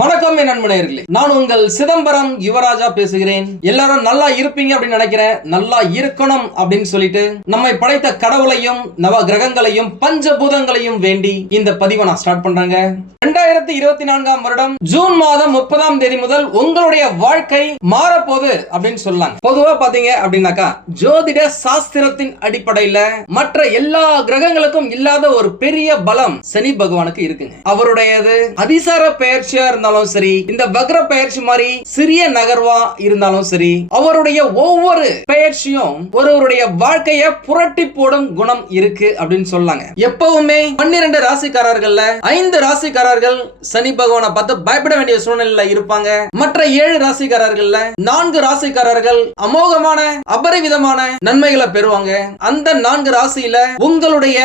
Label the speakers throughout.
Speaker 1: வணக்கம் என் நண்பனர்களே நான் உங்கள் சிதம்பரம் யுவராஜா பேசுகிறேன் எல்லாரும் நல்லா இருப்பீங்க அப்படின்னு நினைக்கிறேன் நல்லா இருக்கணும் அப்படின்னு சொல்லிட்டு நம்மை படைத்த கடவுளையும் நவ கிரகங்களையும் பஞ்சபூதங்களையும் வேண்டி இந்த பதிவை நான் ஸ்டார்ட் பண்றேங்க ரெண்டாயிரத்தி இருபத்தி நான்காம் வருடம் ஜூன் மாதம் முப்பதாம் தேதி முதல் உங்களுடைய வாழ்க்கை மாறப்போகுது அப்படின்னு சொல்லலாம் பொதுவா பாத்தீங்க அப்படின்னாக்கா ஜோதிட சாஸ்திரத்தின் அடிப்படையில மற்ற எல்லா கிரகங்களுக்கும் இல்லாத ஒரு பெரிய பலம் சனி பகவானுக்கு இருக்குங்க அவருடையது அதிசார பெயர்ச்சியா இருந்த இருந்தாலும் சரி இந்த வக்ர பெயர்ச்சி மாதிரி சிறிய நகர்வா இருந்தாலும் சரி அவருடைய ஒவ்வொரு பெயர்ச்சியும் ஒருவருடைய வாழ்க்கைய புரட்டி போடும் குணம் இருக்கு அப்படின்னு சொல்லாங்க எப்பவுமே பன்னிரண்டு ராசிக்காரர்கள் ஐந்து ராசிக்காரர்கள் சனி பகவானை பார்த்து பயப்பட வேண்டிய சூழ்நிலையில இருப்பாங்க மற்ற ஏழு ராசிக்காரர்கள் நான்கு ராசிக்காரர்கள் அமோகமான அபரிவிதமான நன்மைகளை பெறுவாங்க அந்த நான்கு ராசியில உங்களுடைய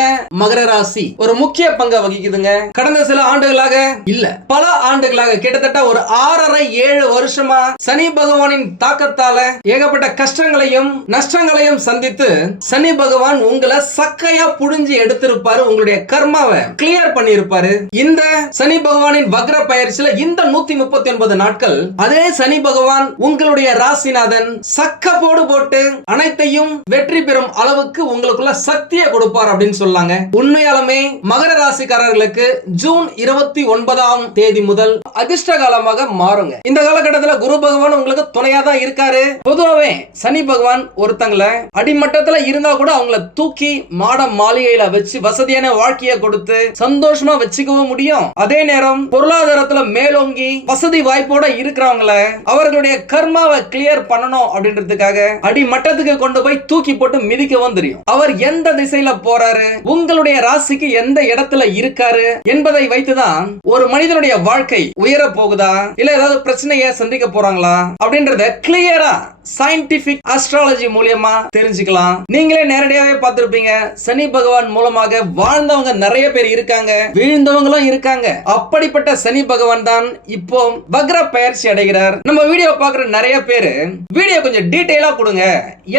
Speaker 1: மகர ராசி ஒரு முக்கிய பங்கை வகிக்குதுங்க கடந்த சில ஆண்டுகளாக இல்ல பல ஆண்டுகளாக கிட்டத்தட்ட ஒரு ஆறரை ஏழு வருஷமா சனி பகவானின் தாக்கத்தால ஏகப்பட்ட கஷ்டங்களையும் நஷ்டங்களையும் சந்தித்து சனி பகவான் உங்களை சக்கையா புழிஞ்சு எடுத்திருப்பாரு உங்களுடைய கர்மாவை கிளியர் பண்ணிருப்பாரு இந்த சனி பகவானின் வக்ர பயிற்சியில இந்த நூத்தி முப்பத்தி ஒன்பது நாட்கள் அதே சனி பகவான் உங்களுடைய ராசிநாதன் சக்க போடு போட்டு அனைத்தையும் வெற்றி பெறும் அளவுக்கு உங்களுக்குள்ள சக்தியை கொடுப்பார் அப்படின்னு சொல்லாங்க உண்மையாலுமே மகர ராசிக்காரர்களுக்கு ஜூன் இருபத்தி ஒன்பதாம் தேதி முதல் அதிர்ஷ்ட காலமாக மாறுங்க இந்த காலகட்டத்தில் குரு பகவான் உங்களுக்கு துணையா தான் இருக்காரு பொதுவாகவே சனி பகவான் ஒருத்தங்களை அடிமட்டத்துல இருந்தா கூட அவங்கள தூக்கி மாட மாளிகையில வச்சு வசதியான வாழ்க்கையை கொடுத்து சந்தோஷமா வச்சுக்கவும் முடியும் அதே நேரம் பொருளாதாரத்துல மேலோங்கி வசதி வாய்ப்போட இருக்கிறவங்கள அவர்களுடைய கர்மாவை கிளியர் பண்ணணும் அப்படின்றதுக்காக அடிமட்டத்துக்கு கொண்டு போய் தூக்கி போட்டு மிதிக்கவும் தெரியும் அவர் எந்த திசையில போறாரு உங்களுடைய ராசிக்கு எந்த இடத்துல இருக்காரு என்பதை வைத்துதான் ஒரு மனிதனுடைய வாழ்க்கை உயர போகுதா இல்ல ஏதாவது பிரச்சனையை சந்திக்க போறாங்களா அப்படின்றத கிளியரா சயின்டிபிக் அஸ்ட்ராலஜி மூலியமா தெரிஞ்சுக்கலாம் நீங்களே நேரடியாவே பார்த்திருப்பீங்க சனி பகவான் மூலமாக வாழ்ந்தவங்க நிறைய பேர் இருக்காங்க விழுந்தவங்களும் இருக்காங்க அப்படிப்பட்ட சனி பகவான் தான் இப்போ வக்ர பயிற்சி அடைகிறார் நம்ம வீடியோ பாக்குற நிறைய பேரு வீடியோ கொஞ்சம் டீட்டெயிலா கொடுங்க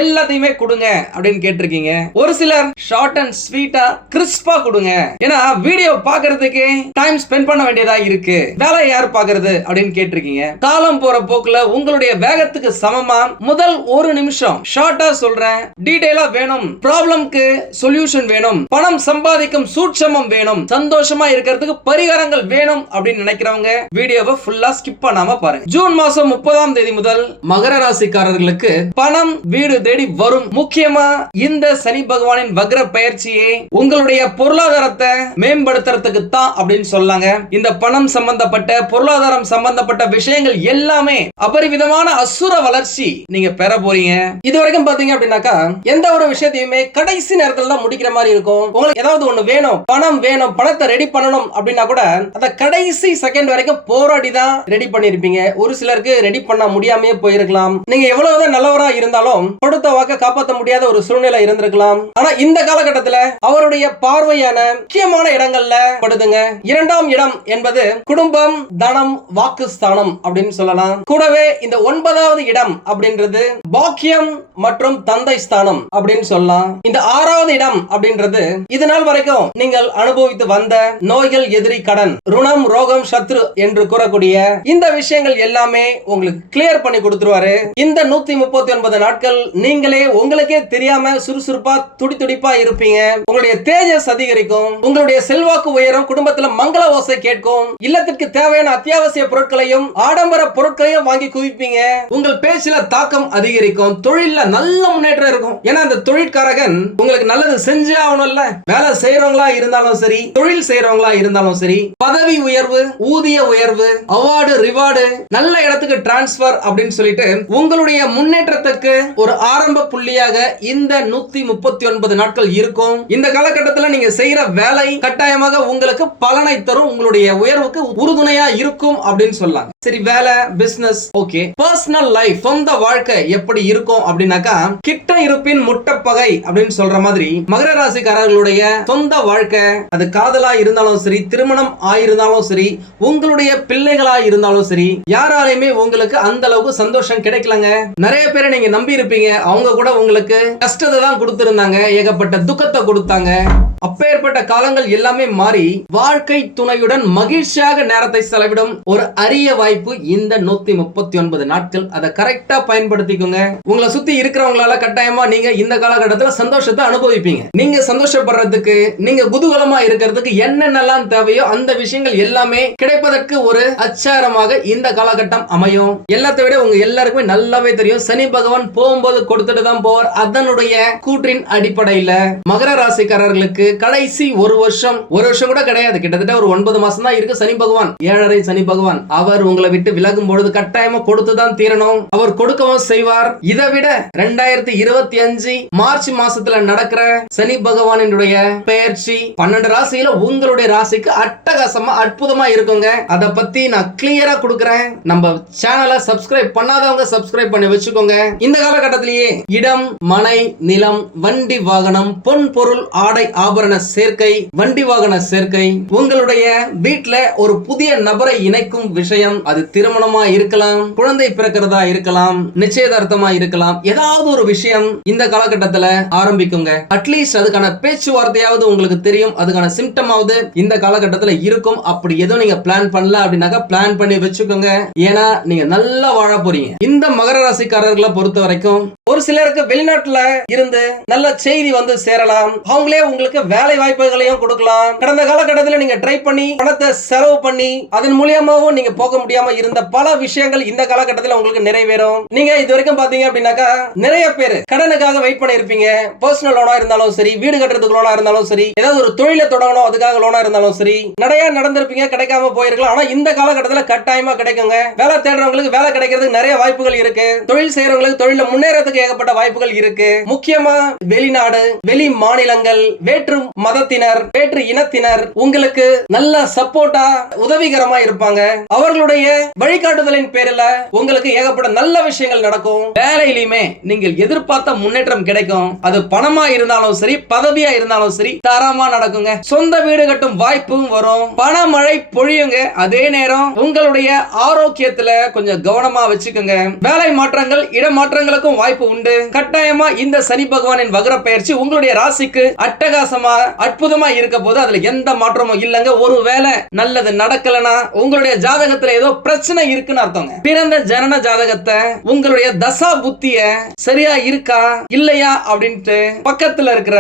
Speaker 1: எல்லாத்தையுமே கொடுங்க அப்படின்னு கேட்டிருக்கீங்க ஒரு சிலர் ஷார்ட் அண்ட் ஸ்வீட்டா கிறிஸ்பா கொடுங்க ஏன்னா வீடியோ பாக்குறதுக்கு டைம் ஸ்பெண்ட் பண்ண வேண்டியதா இருக்கு வேலை யார் பாக்குறது அப்படின்னு கேட்டிருக்கீங்க காலம் போற போக்குல உங்களுடைய வேகத்துக்கு சமமா முதல் ஒரு நிமிஷம் ஷார்ட்டா சொல்றேன் டீடைலா வேணும் ப்ராப்ளம்க்கு சொல்யூஷன் வேணும் பணம் சம்பாதிக்கும் சூட்சமம் வேணும் சந்தோஷமா இருக்கிறதுக்கு பரிகாரங்கள் வேணும் அப்படின்னு நினைக்கிறவங்க வீடியோவை ஃபுல்லா ஸ்கிப் பண்ணாம பாருங்க ஜூன் மாசம் முப்பதாம் தேதி முதல் மகர ராசிக்காரர்களுக்கு பணம் வீடு தேடி வரும் முக்கியமா இந்த சனி பகவானின் வக்ர பயிற்சியே உங்களுடைய பொருளாதாரத்தை மேம்படுத்துறதுக்கு தான் அப்படின்னு சொல்லாங்க இந்த பணம் சம்பந்தப்பட்ட பொருளாதாரம் சம்பந்தப்பட்ட விஷயங்கள் எல்லாமே அபரிவிதமான அசுர வளர்ச்சி நீங்க பெற போறீங்க இது வரைக்கும் பாத்தீங்க அப்படின்னாக்கா எந்த ஒரு விஷயத்தையுமே கடைசி நேரத்துல தான் முடிக்கிற மாதிரி இருக்கும் உங்களுக்கு ஏதாவது ஒண்ணு வேணும் பணம் வேணும் பணத்தை ரெடி பண்ணணும் அப்படின்னா கூட அந்த கடைசி செகண்ட் வரைக்கும் போராடி தான் ரெடி பண்ணிருப்பீங்க ஒரு சிலருக்கு ரெடி பண்ண முடியாமே போயிருக்கலாம் நீங்க எவ்வளவுதான் நல்லவரா இருந்தாலும் கொடுத்த வாக்க காப்பாற்ற முடியாத ஒரு சூழ்நிலை இருந்திருக்கலாம் ஆனா இந்த காலகட்டத்துல அவருடைய பார்வையான முக்கியமான இடங்கள்ல படுதுங்க இரண்டாம் இடம் என்பது குடும்பம் தனம் வாக்கு ஸ்தானம் அப்படின்னு சொல்லலாம் கூடவே இந்த ஒன்பதாவது இடம் அப்படின்னு அப்படின்றது பாக்கியம் மற்றும் தந்தை ஸ்தானம் அப்படின்னு சொல்லலாம் இந்த ஆறாவது இடம் அப்படின்றது இதனால் வரைக்கும் நீங்கள் அனுபவித்து வந்த நோய்கள் எதிரி கடன் ருணம் ரோகம் சத்ரு என்று கூறக்கூடிய இந்த விஷயங்கள் எல்லாமே உங்களுக்கு கிளியர் பண்ணி கொடுத்துருவாரு இந்த நூத்தி முப்பத்தி ஒன்பது நாட்கள் நீங்களே உங்களுக்கே தெரியாம சுறுசுறுப்பா துடி துடிப்பா இருப்பீங்க உங்களுடைய தேஜஸ் அதிகரிக்கும் உங்களுடைய செல்வாக்கு உயரம் குடும்பத்துல மங்கள ஓசை கேட்கும் இல்லத்திற்கு தேவையான அத்தியாவசிய பொருட்களையும் ஆடம்பர பொருட்களையும் வாங்கி குவிப்பீங்க உங்கள் பேச்சுல தாக்க தாக்கம் அதிகரிக்கும் தொழில்ல நல்ல முன்னேற்றம் இருக்கும் ஏன்னா அந்த தொழிற்காரகன் உங்களுக்கு நல்லது செஞ்சு ஆகணும்ல வேலை செய்யறவங்களா இருந்தாலும் சரி தொழில் செய்யறவங்களா இருந்தாலும் சரி பதவி உயர்வு ஊதிய உயர்வு அவார்டு ரிவார்டு நல்ல இடத்துக்கு டிரான்ஸ்பர் அப்படின்னு சொல்லிட்டு உங்களுடைய முன்னேற்றத்துக்கு ஒரு ஆரம்ப புள்ளியாக இந்த நூத்தி முப்பத்தி ஒன்பது நாட்கள் இருக்கும் இந்த காலகட்டத்தில் நீங்க செய்யற வேலை கட்டாயமாக உங்களுக்கு பலனை தரும் உங்களுடைய உயர்வுக்கு உறுதுணையா இருக்கும் அப்படின்னு சொல்லலாம் சரி வேலை பிசினஸ் ஓகே பர்சனல் லைஃப் சொந்த வாழ்க்கை வாழ்க்கை எப்படி இருக்கும் அப்படின்னாக்கா கிட்ட இருப்பின் முட்டப்பகை அப்படின்னு சொல்ற மாதிரி மகர ராசிக்காரர்களுடைய சொந்த வாழ்க்கை அது காதலா இருந்தாலும் சரி திருமணம் ஆயிருந்தாலும் சரி உங்களுடைய பிள்ளைகளா இருந்தாலும் சரி யாராலையுமே உங்களுக்கு அந்த அளவுக்கு சந்தோஷம் கிடைக்கலங்க நிறைய பேரை நீங்க நம்பி இருப்பீங்க அவங்க கூட உங்களுக்கு கஷ்டத்தை தான் கொடுத்திருந்தாங்க ஏகப்பட்ட துக்கத்தை கொடுத்தாங்க அப்பேற்பட்ட காலங்கள் எல்லாமே மாறி வாழ்க்கை துணையுடன் மகிழ்ச்சியாக நேரத்தை செலவிடும் ஒரு அரிய வாய்ப்பு இந்த நூத்தி முப்பத்தி ஒன்பது நாட்கள் அதை கரெக்டா பயன்படுத்திக்கோங்க உங்களை சுத்தி இருக்கிறவங்களால கட்டாயமா நீங்க இந்த காலகட்டத்தில் சந்தோஷத்தை அனுபவிப்பீங்க நீங்க சந்தோஷப்படுறதுக்கு நீங்க குதூகலமா இருக்கிறதுக்கு என்னென்னலாம் தேவையோ அந்த விஷயங்கள் எல்லாமே கிடைப்பதற்கு ஒரு அச்சாரமாக இந்த காலகட்டம் அமையும் எல்லாத்தை விட உங்க எல்லாருக்குமே நல்லாவே தெரியும் சனி பகவான் போகும்போது கொடுத்துட்டு தான் போவார் அதனுடைய கூற்றின் அடிப்படையில மகர ராசிக்காரர்களுக்கு கடைசி ஒரு வருஷம் ஒரு வருஷம் கூட கிடையாது கிட்டத்தட்ட ஒரு ஒன்பது மாசம் தான் இருக்கு சனி பகவான் ஏழரை சனி பகவான் அவர் உங்களை விட்டு விலகும் பொழுது கட்டாயமா கொடுத்துதான் தீரணும் அவர் கொடுக்கவும் செய்வார் இதை விட ரெண்டாயிரத்தி இருபத்தி அஞ்சு மார்ச் மாசத்துல நடக்கிற சனி பகவானினுடைய பெயர்ச்சி பன்னெண்டு ராசியில உங்களுடைய ராசிக்கு அட்டகாசமா அற்புதமா இருக்குங்க அதை பத்தி நான் கிளியரா கொடுக்குறேன் நம்ம சேனலை சப்ஸ்கிரைப் பண்ணாதவங்க சப்ஸ்கிரைப் பண்ணி வச்சுக்கோங்க இந்த காலகட்டத்திலேயே இடம் மனை நிலம் வண்டி வாகனம் பொன் பொருள் ஆடை ஆபரணம் ஆபரண சேர்க்கை வண்டி வாகன சேர்க்கை உங்களுடைய வீட்டுல ஒரு புதிய நபரை இணைக்கும் விஷயம் அது திருமணமா இருக்கலாம் குழந்தை பிறக்கிறதா இருக்கலாம் நிச்சயதார்த்தமா இருக்கலாம் ஏதாவது ஒரு விஷயம் இந்த காலகட்டத்துல ஆரம்பிக்குங்க அட்லீஸ்ட் அதுக்கான பேச்சுவார்த்தையாவது உங்களுக்கு தெரியும் அதுக்கான சிம்டமாவது இந்த காலகட்டத்துல இருக்கும் அப்படி எதுவும் நீங்க பிளான் பண்ணல அப்படின்னாக்கா பிளான் பண்ணி வச்சுக்கோங்க ஏன்னா நீங்க நல்லா வாழ போறீங்க இந்த மகர ராசிக்காரர்களை பொறுத்த வரைக்கும் ஒரு சிலருக்கு வெளிநாட்டுல இருந்து நல்ல செய்தி வந்து சேரலாம் அவங்களே உங்களுக்கு வேலை வாய்ப்புகளையும் கொடுக்கலாம் கடந்த காலகட்டத்தில் நீங்க ட்ரை பண்ணி பணத்தை செலவு பண்ணி அதன் மூலியமாவும் நீங்க போக முடியாம இருந்த பல விஷயங்கள் இந்த காலகட்டத்தில் உங்களுக்கு நிறைவேறும் நீங்க இது வரைக்கும் பாத்தீங்க அப்படின்னாக்கா நிறைய பேர் கடனுக்காக வெயிட் பண்ணிருப்பீங்க பர்சனல் லோனா இருந்தாலும் சரி வீடு கட்டுறதுக்கு லோனா இருந்தாலும் சரி ஏதாவது ஒரு தொழிலை தொடங்கணும் அதுக்காக லோனா இருந்தாலும் சரி நிறைய நடந்திருப்பீங்க கிடைக்காம போயிருக்கலாம் ஆனா இந்த காலகட்டத்தில் கட்டாயமா கிடைக்குங்க வேலை தேடுறவங்களுக்கு வேலை கிடைக்கிறதுக்கு நிறைய வாய்ப்புகள் இருக்கு தொழில் செய்யறவங்களுக்கு தொழில முன்னேறதுக்கு உங்களுக்கு ஏகப்பட்ட வாய்ப்புகள் இருக்கு முக்கியமா வெளிநாடு வெளி மாநிலங்கள் வேற்று மதத்தினர் வேற்று இனத்தினர் உங்களுக்கு நல்ல சப்போர்ட்டா உதவிகரமா இருப்பாங்க அவர்களுடைய வழிகாட்டுதலின் பேரில் உங்களுக்கு ஏகப்பட்ட நல்ல விஷயங்கள் நடக்கும் வேலையிலுமே நீங்கள் எதிர்பார்த்த முன்னேற்றம் கிடைக்கும் அது பணமா இருந்தாலும் சரி பதவியா இருந்தாலும் சரி தரமா நடக்குங்க சொந்த வீடு கட்டும் வாய்ப்பும் வரும் பணமழை பொழியுங்க அதே நேரம் உங்களுடைய ஆரோக்கியத்துல கொஞ்சம் கவனமா வச்சுக்கோங்க வேலை மாற்றங்கள் இடமாற்றங்களுக்கும் வாய்ப்பு உண்டு கட்டாயமா இந்த சனி பகவானின் வகர பயிற்சி உங்களுடைய ராசிக்கு அட்டகாசமா அற்புதமா இருக்க போது அதுல எந்த மாற்றமும் இல்லைங்க ஒருவேளை நல்லது நடக்கலனா உங்களுடைய ஜாதகத்துல ஏதோ பிரச்சனை இருக்குன்னு அர்த்தங்க பிறந்த ஜனன ஜாதகத்தை உங்களுடைய தசா புத்திய சரியா இருக்கா இல்லையா அப்படின்ட்டு பக்கத்துல இருக்கிற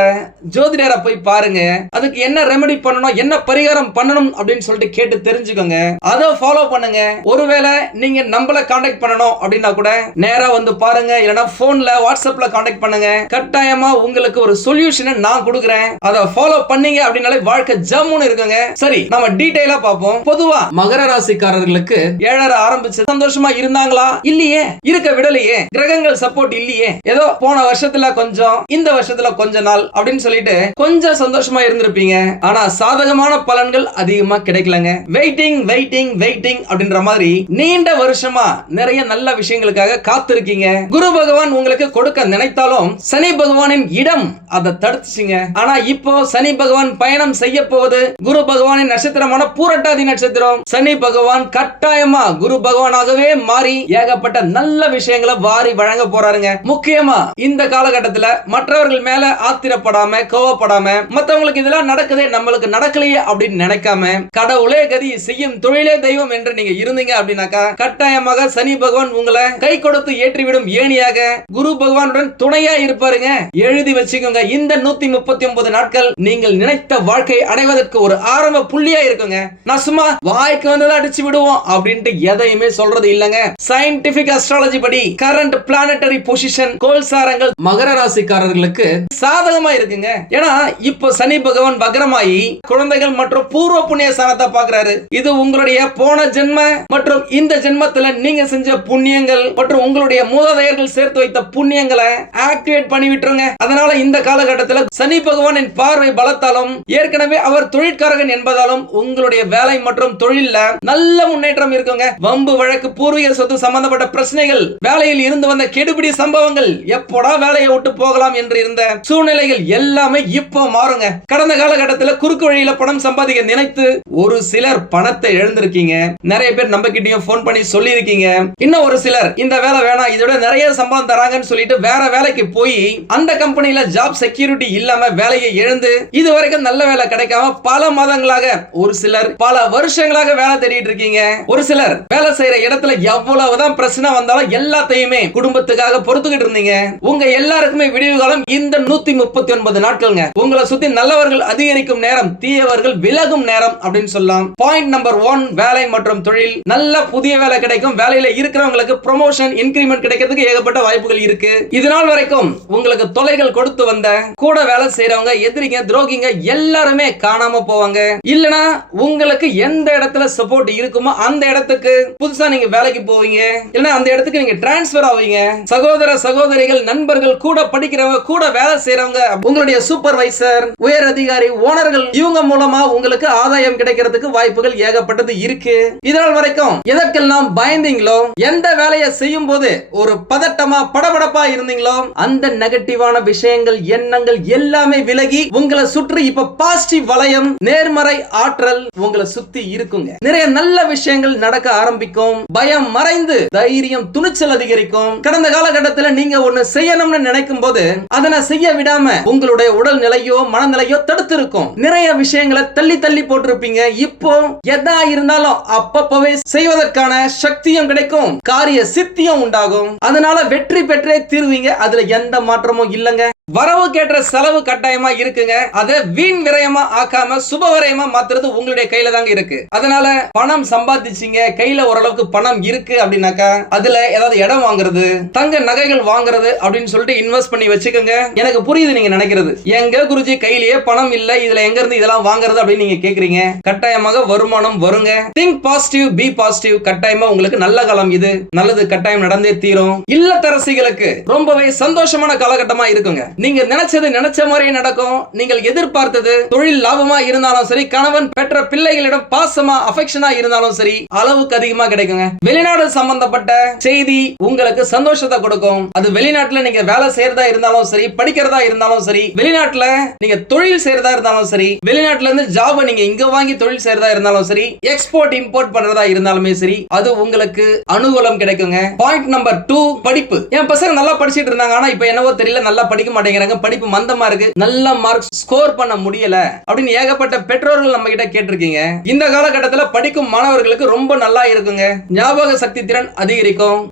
Speaker 1: ஜோதிடரை போய் பாருங்க அதுக்கு என்ன ரெமெடி பண்ணணும் என்ன பரிகாரம் பண்ணணும் அப்படின்னு சொல்லிட்டு கேட்டு தெரிஞ்சுக்கோங்க அதை ஃபாலோ பண்ணுங்க ஒருவேளை நீங்க நம்மள கான்டாக்ட் பண்ணணும் அப்படின்னா கூட நேரா வந்து பாருங்க இல்லைன்னா போன் போன்ல வாட்ஸ்அப்ல காண்டாக்ட் பண்ணுங்க கட்டாயமா உங்களுக்கு ஒரு சொல்யூஷனை நான் கொடுக்குறேன் அதை ஃபாலோ பண்ணீங்க அப்படின்னாலே வாழ்க்கை ஜம்முன்னு இருக்குங்க சரி நம்ம டீடைலா பார்ப்போம் பொதுவா மகர ராசிக்காரர்களுக்கு ஏழரை ஆரம்பிச்சு சந்தோஷமா இருந்தாங்களா இல்லையே இருக்க விடலையே கிரகங்கள் சப்போர்ட் இல்லையே ஏதோ போன வருஷத்துல கொஞ்சம் இந்த வருஷத்துல கொஞ்ச நாள் அப்படின்னு சொல்லிட்டு கொஞ்சம் சந்தோஷமா இருந்திருப்பீங்க ஆனா சாதகமான பலன்கள் அதிகமா கிடைக்கலங்க வெயிட்டிங் வெயிட்டிங் வெயிட்டிங் அப்படின்ற மாதிரி நீண்ட வருஷமா நிறைய நல்ல விஷயங்களுக்காக காத்திருக்கீங்க குரு பகவான் மற்றவங்களுக்கு கொடுக்க நினைத்தாலும் சனி பகவானின் இடம் அதை தடுத்துச்சுங்க ஆனா இப்போ சனி பகவான் பயணம் செய்ய போவது குரு பகவானின் நட்சத்திரமான பூரட்டாதி நட்சத்திரம் சனி பகவான் கட்டாயமா குரு பகவானாகவே மாறி ஏகப்பட்ட நல்ல விஷயங்களை வாரி வழங்க போறாருங்க முக்கியமா இந்த காலகட்டத்துல மற்றவர்கள் மேல ஆத்திரப்படாம கோவப்படாம மத்தவங்களுக்கு இதெல்லாம் நடக்குதே நம்மளுக்கு நடக்கலையே அப்படின்னு நினைக்காம கடவுளே கதி செய்யும் தொழிலே தெய்வம் என்று நீங்க இருந்தீங்க அப்படின்னாக்கா கட்டாயமாக சனி பகவான் உங்களை கை கொடுத்து ஏற்றிவிடும் ஏணியாக குரு பகவானுடன் துணையா இருப்பாருங்க எழுதி வச்சுக்கோங்க இந்த நூத்தி முப்பத்தி ஒன்பது நாட்கள் நீங்கள் நினைத்த வாழ்க்கை அடைவதற்கு ஒரு ஆரம்ப புள்ளியா இருக்குங்க நான் சும்மா வாய்க்கு வந்து அடிச்சு விடுவோம் அப்படின்ட்டு எதையுமே சொல்றது இல்லங்க சயின்டிபிக் அஸ்ட்ராலஜி படி கரண்ட் பிளானட்டரி பொசிஷன் கோல்சாரங்கள் மகர ராசிக்காரர்களுக்கு சாதகமா இருக்குங்க ஏன்னா இப்போ சனி பகவான் வக்ரமாயி குழந்தைகள் மற்றும் பூர்வ புண்ணிய ஸ்தானத்தை பாக்குறாரு இது உங்களுடைய போன ஜென்ம மற்றும் இந்த ஜென்மத்துல நீங்க செஞ்ச புண்ணியங்கள் மற்றும் உங்களுடைய மூதாதையர்கள் சேர்த்து வைத்த புண்ணியங்களை ஆக்டிவேட் பண்ணி விட்டுருங்க அதனால இந்த காலகட்டத்தில் சனி பகவானின் பார்வை பலத்தாலும் ஏற்கனவே அவர் தொழிற்காரகன் என்பதாலும் உங்களுடைய வேலை மற்றும் தொழில்ல நல்ல முன்னேற்றம் இருக்குங்க வம்பு வழக்கு பூர்வீக சொத்து சம்பந்தப்பட்ட பிரச்சனைகள் வேலையில் இருந்து வந்த கெடுபிடி சம்பவங்கள் எப்போடா வேலையை விட்டு போகலாம் என்று இருந்த சூழ்நிலைகள் எல்லாமே இப்போ மாறுங்க கடந்த காலகட்டத்தில் குறுக்கு வழியில பணம் சம்பாதிக்க நினைத்து ஒரு சிலர் பணத்தை எழுந்திருக்கீங்க நிறைய பேர் நம்ம கிட்டயும் போன் பண்ணி சொல்லி இருக்கீங்க இன்னும் ஒரு சிலர் இந்த வேலை வேணாம் இதோட நிறைய சம்பளம் தரா வாங்கன்னு சொல்லிட்டு வேற வேலைக்கு போய் அந்த கம்பெனியில ஜாப் செக்யூரிட்டி இல்லாம வேலையை இழந்து இது வரைக்கும் நல்ல வேலை கிடைக்காம பல மாதங்களாக ஒரு சிலர் பல வருஷங்களாக வேலை தேடிட்டு இருக்கீங்க ஒரு சிலர் வேலை செய்யற இடத்துல எவ்வளவுதான் பிரச்சனை வந்தாலும் எல்லாத்தையுமே குடும்பத்துக்காக பொறுத்துக்கிட்டு இருந்தீங்க உங்க எல்லாருக்குமே விடிவு காலம் இந்த நூத்தி முப்பத்தி ஒன்பது நாட்கள்ங்க உங்களை சுத்தி நல்லவர்கள் அதிகரிக்கும் நேரம் தீயவர்கள் விலகும் நேரம் அப்படின்னு சொல்லலாம் பாயிண்ட் நம்பர் ஒன் வேலை மற்றும் தொழில் நல்ல புதிய வேலை கிடைக்கும் வேலையில இருக்கிறவங்களுக்கு ப்ரொமோஷன் இன்கிரிமெண்ட் கிடைக்கிறதுக்கு ஏகப்பட்ட வாய்ப்புகள் தொலைகள் இருக்கு இது நாள் வரைக்கும் உங்களுக்கு தொலைகள் கொடுத்து வந்த கூட வேலை செய்யறவங்க எதிரிங்க துரோகிங்க எல்லாருமே காணாம போவாங்க இல்லனா உங்களுக்கு எந்த இடத்துல சப்போர்ட் இருக்குமோ அந்த இடத்துக்கு புதுசா நீங்க வேலைக்கு போவீங்க இல்லனா அந்த இடத்துக்கு நீங்க டிரான்ஸ்பர் ஆவீங்க சகோதர சகோதரிகள் நண்பர்கள் கூட படிக்கிறவங்க கூட வேலை செய்யறவங்க உங்களுடைய சூப்பர்வைசர் உயர் அதிகாரி ஓனர்கள் இவங்க மூலமா உங்களுக்கு ஆதாயம் கிடைக்கிறதுக்கு வாய்ப்புகள் ஏகப்பட்டது இருக்கு இதனால் வரைக்கும் எதற்கெல்லாம் பயந்தீங்களோ எந்த வேலையை செய்யும் போது ஒரு பதட்டமா பட படபடப்பா இருந்தீங்களோ அந்த நெகட்டிவான விஷயங்கள் எண்ணங்கள் எல்லாமே விலகி உங்களை சுற்றி இப்ப பாசிட்டிவ் வளையம் நேர்மறை ஆற்றல் உங்களை சுத்தி இருக்குங்க நிறைய நல்ல விஷயங்கள் நடக்க ஆரம்பிக்கும் பயம் மறைந்து தைரியம் துணிச்சல் அதிகரிக்கும் கடந்த காலகட்டத்தில் நீங்க ஒண்ணு செய்யணும்னு நினைக்கும் போது அதனை செய்ய விடாம உங்களுடைய உடல் நிலையோ மனநிலையோ தடுத்திருக்கும் நிறைய விஷயங்களை தள்ளி தள்ளி போட்டிருப்பீங்க இப்போ எதா இருந்தாலும் அப்பப்பவே செய்வதற்கான சக்தியும் கிடைக்கும் காரிய சித்தியும் உண்டாகும் அதனால வெற்றி பெற்ற பெற்றே தீர்வீங்க அதுல எந்த மாற்றமும் இல்லைங்க வரவு கேட்ட செலவு கட்டாயமா இருக்குங்க அதை வீண் விரயமா ஆக்காம சுப விரயமா மாத்துறது உங்களுடைய கையில தாங்க இருக்கு அதனால பணம் சம்பாதிச்சீங்க கையில ஓரளவுக்கு பணம் இருக்கு அப்படின்னாக்கா அதுல ஏதாவது இடம் வாங்குறது தங்க நகைகள் வாங்குறது அப்படின்னு சொல்லிட்டு இன்வெஸ்ட் பண்ணி வச்சுக்கோங்க எனக்கு புரியுது நீங்க நினைக்கிறது எங்க குருஜி கையிலேயே பணம் இல்ல இதுல எங்க இருந்து இதெல்லாம் வாங்குறது அப்படின்னு நீங்க கேக்குறீங்க கட்டாயமாக வருமானம் வருங்க திங்க் பாசிட்டிவ் பி பாசிட்டிவ் கட்டாயமா உங்களுக்கு நல்ல காலம் இது நல்லது கட்டாயம் நடந்தே தீரும் இல்லத்தரசிகளுக்கு ரொம்பவே சந்தோஷமான காலகட்டமா இருக்குங்க நீங்க நினைச்சது நினைச்ச மாதிரியே நடக்கும் நீங்கள் எதிர்பார்த்தது தொழில் லாபமா இருந்தாலும் சரி கணவன் பெற்ற பிள்ளைகளிடம் பாசமா அஃபெக்ஷனா இருந்தாலும் சரி அளவுக்கு அதிகமா கிடைக்குங்க வெளிநாடு சம்பந்தப்பட்ட செய்தி உங்களுக்கு சந்தோஷத்தை கொடுக்கும் அது வெளிநாட்டுல நீங்க வேலை செய்யறதா இருந்தாலும் சரி படிக்கிறதா இருந்தாலும் சரி வெளிநாட்டுல நீங்க தொழில் செய்யறதா இருந்தாலும் சரி வெளிநாட்டுல இருந்து ஜாப் நீங்க இங்க வாங்கி தொழில் செய்யறதா இருந்தாலும் சரி எக்ஸ்போர்ட் இம்போர்ட் பண்றதா இருந்தாலுமே சரி அது உங்களுக்கு அனுகூலம் கிடைக்குங்க பாயிண்ட் நம்பர் டூ படிப்பு என் பசங்க நல்லா படிச்சிட்டு இருந்தாங்க ஆனா இப்ப என்னவோ தெரியல நல்லா படிக்க மாட்டேன் மாட்டேங்கிறாங்க படிப்பு மந்தமா இருக்கு நல்ல மார்க் ஸ்கோர் பண்ண முடியல அப்படின்னு ஏகப்பட்ட பெற்றோர்கள் நம்ம கிட்ட கேட்டிருக்கீங்க இந்த காலகட்டத்தில் படிக்கும் மாணவர்களுக்கு ரொம்ப நல்லா இருக்குங்க ஞாபக சக்தி திறன் அதிகரிக்கும்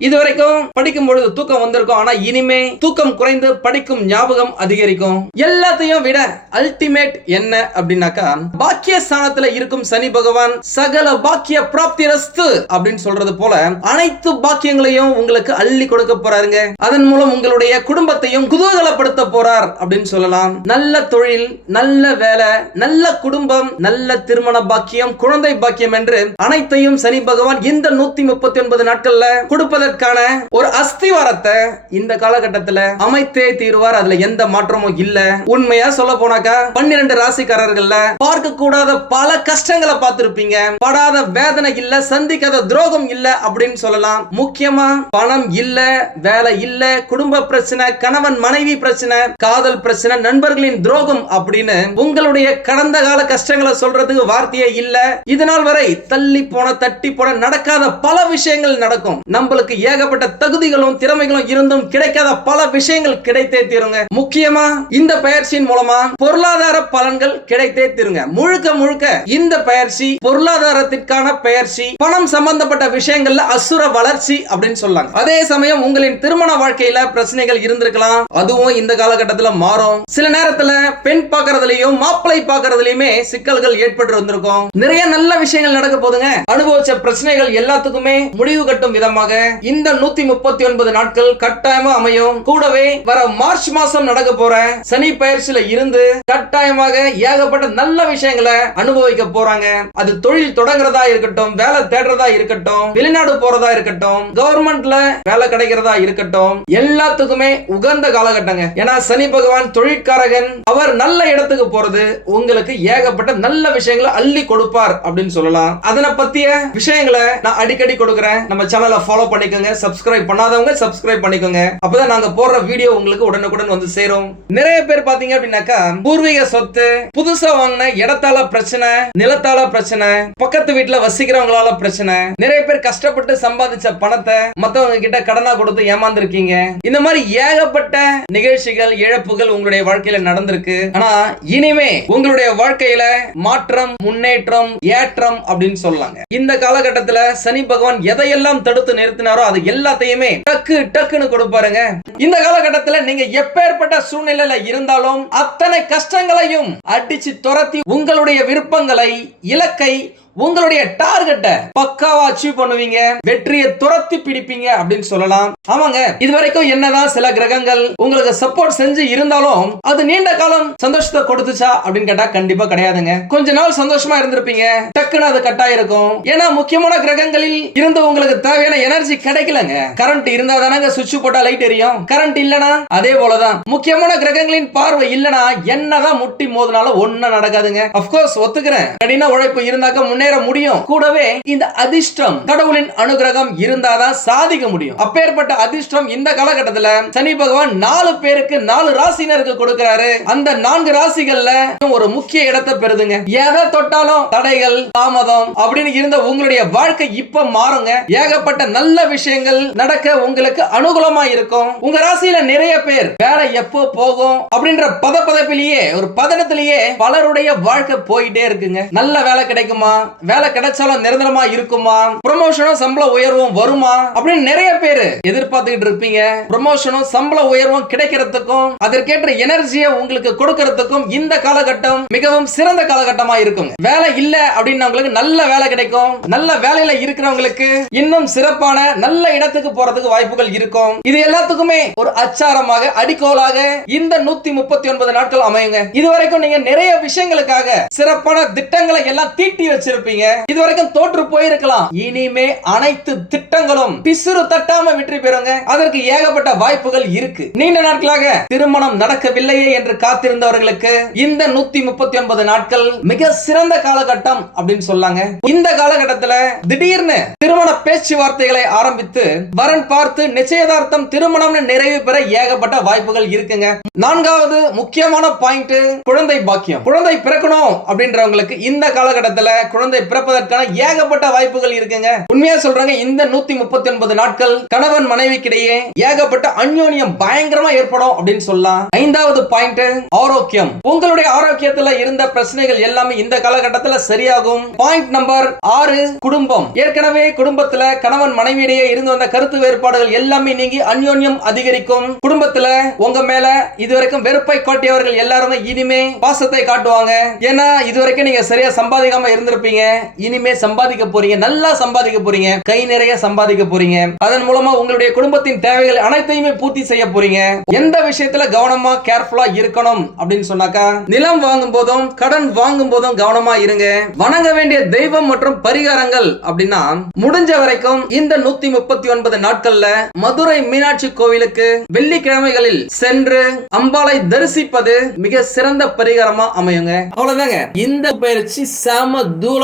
Speaker 1: படிக்கும் பொழுது தூக்கம் வந்திருக்கும் ஆனா இனிமே தூக்கம் குறைந்து படிக்கும் ஞாபகம் அதிகரிக்கும் எல்லாத்தையும் விட அல்டிமேட் என்ன அப்படின்னாக்கா பாக்கிய ஸ்தானத்துல இருக்கும் சனி பகவான் சகல பாக்கிய பிராப்தி ரஸ்து அப்படின்னு சொல்றது போல அனைத்து பாக்கியங்களையும் உங்களுக்கு அள்ளி கொடுக்க போறாருங்க அதன் மூலம் உங்களுடைய குடும்பத்தையும் குதூகலப்படுத்த போறார் அப்படின்னு சொல்லலாம் நல்ல தொழில் நல்ல வேலை நல்ல குடும்பம் நல்ல திருமண பாக்கியம் குழந்தை பாக்கியம் என்று அனைத்தையும் சனி பகவான் இந்த நூத்தி முப்பத்தி ஒன்பது நாட்கள்ல கொடுப்பதற்கான ஒரு அஸ்திவாரத்தை இந்த காலகட்டத்துல அமைத்தே தீர்வார் அதுல எந்த மாற்றமும் இல்ல உண்மையா சொல்ல போனாக்கா பன்னிரண்டு ராசிக்காரர்கள்ல பார்க்க கூடாத பல கஷ்டங்களை பார்த்திருப்பீங்க படாத வேதனை இல்ல சந்திக்காத துரோகம் இல்ல அப்படின்னு சொல்லலாம் முக்கியமா பணம் இல்ல வேலை இல்ல குடும்ப பிரச்சனை கணவன் மனைவி பிரச்சனை பிரச்சனை காதல் பிரச்சனை நண்பர்களின் துரோகம் அப்படின்னு உங்களுடைய கடந்த கால கஷ்டங்களை சொல்றதுக்கு வார்த்தையே இல்ல இதனால் வரை தள்ளி போன தட்டி போன நடக்காத பல விஷயங்கள் நடக்கும் நம்மளுக்கு ஏகப்பட்ட தகுதிகளும் திறமைகளும் இருந்தும் கிடைக்காத பல விஷயங்கள் கிடைத்தே தீருங்க முக்கியமா இந்த பயிற்சியின் மூலமா பொருளாதார பலன்கள் கிடைத்தே தீருங்க முழுக்க முழுக்க இந்த பயிற்சி பொருளாதாரத்திற்கான பயிற்சி பணம் சம்பந்தப்பட்ட விஷயங்கள்ல அசுர வளர்ச்சி அப்படின்னு சொல்லாங்க அதே சமயம் உங்களின் திருமண வாழ்க்கையில பிரச்சனைகள் இருந்திருக்கலாம் அதுவும் இந்த காலகட்டத்தில் மாறும் சில நேரத்துல பெண் பாக்குறதுலயும் மாப்பிள்ளை பாக்குறதுலயுமே சிக்கல்கள் ஏற்பட்டு வந்திருக்கும் நிறைய நல்ல விஷயங்கள் நடக்க போதுங்க அனுபவிச்ச பிரச்சனைகள் எல்லாத்துக்குமே முடிவு கட்டும் விதமாக இந்த நூத்தி முப்பத்தி ஒன்பது நாட்கள் கட்டாயமா அமையும் கூடவே வர மார்ச் மாசம் நடக்க போற சனி பயிற்சியில இருந்து கட்டாயமாக ஏகப்பட்ட நல்ல விஷயங்களை அனுபவிக்க போறாங்க அது தொழில் தொடங்குறதா இருக்கட்டும் வேலை தேடுறதா இருக்கட்டும் வெளிநாடு போறதா இருக்கட்டும் கவர்மெண்ட்ல வேலை கிடைக்கிறதா இருக்கட்டும் எல்லாத்துக்குமே உகந்த காலகட்டங்க ஏன்னா சனி பகவான் தொழிற்காரகன் அவர் நல்ல இடத்துக்கு போறது உங்களுக்கு ஏகப்பட்ட நல்ல விஷயங்களை அள்ளி கொடுப்பார் அப்படின்னு சொல்லலாம் அதனை பத்திய விஷயங்களை நான் அடிக்கடி கொடுக்குறேன் நம்ம சேனலை ஃபாலோ பண்ணிக்கோங்க சப்ஸ்கிரைப் பண்ணாதவங்க சப்ஸ்கிரைப் பண்ணிக்கோங்க அப்பதான் நாங்க போடுற வீடியோ உங்களுக்கு உடனுக்குடன் வந்து சேரும் நிறைய பேர் பாத்தீங்க அப்படின்னாக்கா பூர்வீக சொத்து புதுசா வாங்கின இடத்தால பிரச்சனை நிலத்தால பிரச்சனை பக்கத்து வீட்டுல வசிக்கிறவங்களால பிரச்சனை நிறைய பேர் கஷ்டப்பட்டு சம்பாதிச்ச பணத்தை மத்தவங்க கிட்ட கடனா கொடுத்து ஏமாந்துருக்கீங்க இந்த மாதிரி ஏகப்பட்ட நிகழ்ச்சி தோல்விகள் இழப்புகள் உங்களுடைய வாழ்க்கையில நடந்திருக்கு ஆனா இனிமே உங்களுடைய வாழ்க்கையில மாற்றம் முன்னேற்றம் ஏற்றம் அப்படின்னு சொல்லலாங்க இந்த காலகட்டத்துல சனி பகவான் எதையெல்லாம் தடுத்து நிறுத்தினாரோ அது எல்லாத்தையுமே டக்கு டக்குன்னு கொடுப்பாருங்க இந்த காலகட்டத்துல நீங்க எப்பேற்பட்ட சூழ்நிலையில இருந்தாலும் அத்தனை கஷ்டங்களையும் அடிச்சு துரத்தி உங்களுடைய விருப்பங்களை இலக்கை உங்களுடைய டார்கெட்ட பக்காவா அச்சீவ் பண்ணுவீங்க வெற்றியை துரத்தி பிடிப்பீங்க அப்படின்னு சொல்லலாம் ஆமாங்க இது வரைக்கும் என்னதான் சில கிரகங்கள் உங்களுக்கு சப்போர்ட் செஞ்சு இருந்தாலும் அது நீண்ட காலம் சந்தோஷத்தை கொடுத்துச்சா அப்படின்னு கேட்டா கண்டிப்பா கிடையாதுங்க கொஞ்ச நாள் சந்தோஷமா இருந்திருப்பீங்க டக்குன்னு அது கட்டாயிருக்கும் ஏன்னா முக்கியமான கிரகங்களில் இருந்து உங்களுக்கு தேவையான எனர்ஜி கிடைக்கலங்க கரண்ட் இருந்தா தானங்க சுவிட்ச் போட்டா லைட் எரியும் கரண்ட் இல்லனா அதே போலதான் முக்கியமான கிரகங்களின் பார்வை இல்லனா என்னதான் முட்டி மோதினாலும் ஒன்னும் நடக்காதுங்க அப்கோர்ஸ் ஒத்துக்கிறேன் கடின உழைப்பு இருந்தாக்க முன்னே முன்னேற முடியும் கூடவே இந்த அதிர்ஷ்டம் கடவுளின் அனுகிரகம் இருந்தாதான் சாதிக்க முடியும் அப்பேற்பட்ட அதிர்ஷ்டம் இந்த காலகட்டத்துல சனி பகவான் நாலு பேருக்கு நாலு ராசினருக்கு கொடுக்கிறாரு அந்த நான்கு ராசிகள்ல ஒரு முக்கிய இடத்தை பெறுதுங்க எதை தொட்டாலும் தடைகள் தாமதம் அப்படின்னு இருந்த உங்களுடைய வாழ்க்கை இப்ப மாறுங்க ஏகப்பட்ட நல்ல விஷயங்கள் நடக்க உங்களுக்கு அனுகூலமா இருக்கும் உங்க ராசியில நிறைய பேர் வேலை எப்போ போகும் அப்படின்ற பத பதப்பிலேயே ஒரு பதனத்திலேயே பலருடைய வாழ்க்கை போயிட்டே இருக்குங்க நல்ல வேலை கிடைக்குமா வேலை கிடைச்சாலும் நிரந்தரமா இருக்குமா ப்ரொமோஷனும் சம்பள உயர்வும் வருமா அப்படின்னு நிறைய பேர் எதிர்பார்த்துக்கிட்டு இருப்பீங்க ப்ரொமோஷனும் சம்பள உயர்வும் கிடைக்கிறதுக்கும் அதற்கேற்ற எனர்ஜியை உங்களுக்கு கொடுக்கறதுக்கும் இந்த காலகட்டம் மிகவும் சிறந்த காலகட்டமா இருக்கும் வேலை இல்ல அப்படின்னு உங்களுக்கு நல்ல வேலை கிடைக்கும் நல்ல வேலையில இருக்கிறவங்களுக்கு இன்னும் சிறப்பான நல்ல இடத்துக்கு போறதுக்கு வாய்ப்புகள் இருக்கும் இது எல்லாத்துக்குமே ஒரு அச்சாரமாக அடிக்கோலாக இந்த நூத்தி முப்பத்தி ஒன்பது நாட்கள் அமையுங்க இது வரைக்கும் நீங்க நிறைய விஷயங்களுக்காக சிறப்பான திட்டங்களை எல்லாம் தீட்டி வச்சிருக்க இருப்பீங்க இது வரைக்கும் தோற்று போயிருக்கலாம் இனிமே அனைத்து திட்டங்களும் பிசுறு தட்டாம வெற்றி பெறுங்க அதற்கு ஏகப்பட்ட வாய்ப்புகள் இருக்கு நீண்ட நாட்களாக திருமணம் நடக்கவில்லையே என்று காத்திருந்தவர்களுக்கு இந்த நூத்தி முப்பத்தி ஒன்பது நாட்கள் மிக சிறந்த காலகட்டம் அப்படின்னு சொல்லாங்க இந்த காலகட்டத்துல திடீர்னு திருமண பேச்சுவார்த்தைகளை ஆரம்பித்து வரன் பார்த்து நிச்சயதார்த்தம் திருமணம் நிறைவு பெற ஏகப்பட்ட வாய்ப்புகள் இருக்குங்க நான்காவது முக்கியமான பாயிண்ட் குழந்தை பாக்கியம் குழந்தை பிறக்கணும் அப்படின்றவங்களுக்கு இந்த காலகட்டத்துல குழந்தை குழந்தை பிறப்பதற்கான ஏகப்பட்ட வாய்ப்புகள் இருக்குங்க உண்மையா சொல்றாங்க இந்த நூத்தி முப்பத்தி ஒன்பது நாட்கள் கணவன் மனைவிக்கிடையே ஏகப்பட்ட அந்யோன்யம் பயங்கரமா ஏற்படும் அப்படின்னு சொல்லலாம் ஐந்தாவது பாயிண்ட் ஆரோக்கியம் உங்களுடைய ஆரோக்கியத்துல இருந்த பிரச்சனைகள் எல்லாமே இந்த காலகட்டத்துல சரியாகும் பாயிண்ட் நம்பர் ஆறு குடும்பம் ஏற்கனவே குடும்பத்துல கணவன் மனைவியிடையே இருந்து வந்த கருத்து வேறுபாடுகள் எல்லாமே நீங்கி அந்யோன்யம் அதிகரிக்கும் குடும்பத்துல உங்க மேல இதுவரைக்கும் வெறுப்பை காட்டியவர்கள் எல்லாருமே இனிமே பாசத்தை காட்டுவாங்க ஏன்னா இதுவரைக்கும் நீங்க சரியா சம்பாதிக்காம இருந்திருப்பீங்க போறீங்க இனிமே சம்பாதிக்க போறீங்க நல்லா சம்பாதிக்க போறீங்க கை நிறைய சம்பாதிக்க போறீங்க அதன் மூலமா உங்களுடைய குடும்பத்தின் தேவைகள் அனைத்தையுமே பூர்த்தி செய்ய போறீங்க எந்த விஷயத்துல கவனமா கேர்ஃபுல்லா இருக்கணும் அப்படின்னு சொன்னாக்கா நிலம் வாங்கும் போதும் கடன் வாங்கும் போதும் கவனமா இருங்க வணங்க வேண்டிய தெய்வம் மற்றும் பரிகாரங்கள் அப்படின்னா முடிஞ்ச வரைக்கும் இந்த நூத்தி முப்பத்தி ஒன்பது நாட்கள்ல மதுரை மீனாட்சி கோவிலுக்கு வெள்ளிக்கிழமைகளில் சென்று அம்பாலை தரிசிப்பது மிக சிறந்த பரிகாரமா அமையுங்க அவ்வளவுதாங்க இந்த பயிற்சி செம தூள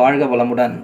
Speaker 1: வாழ்க வளமுடன்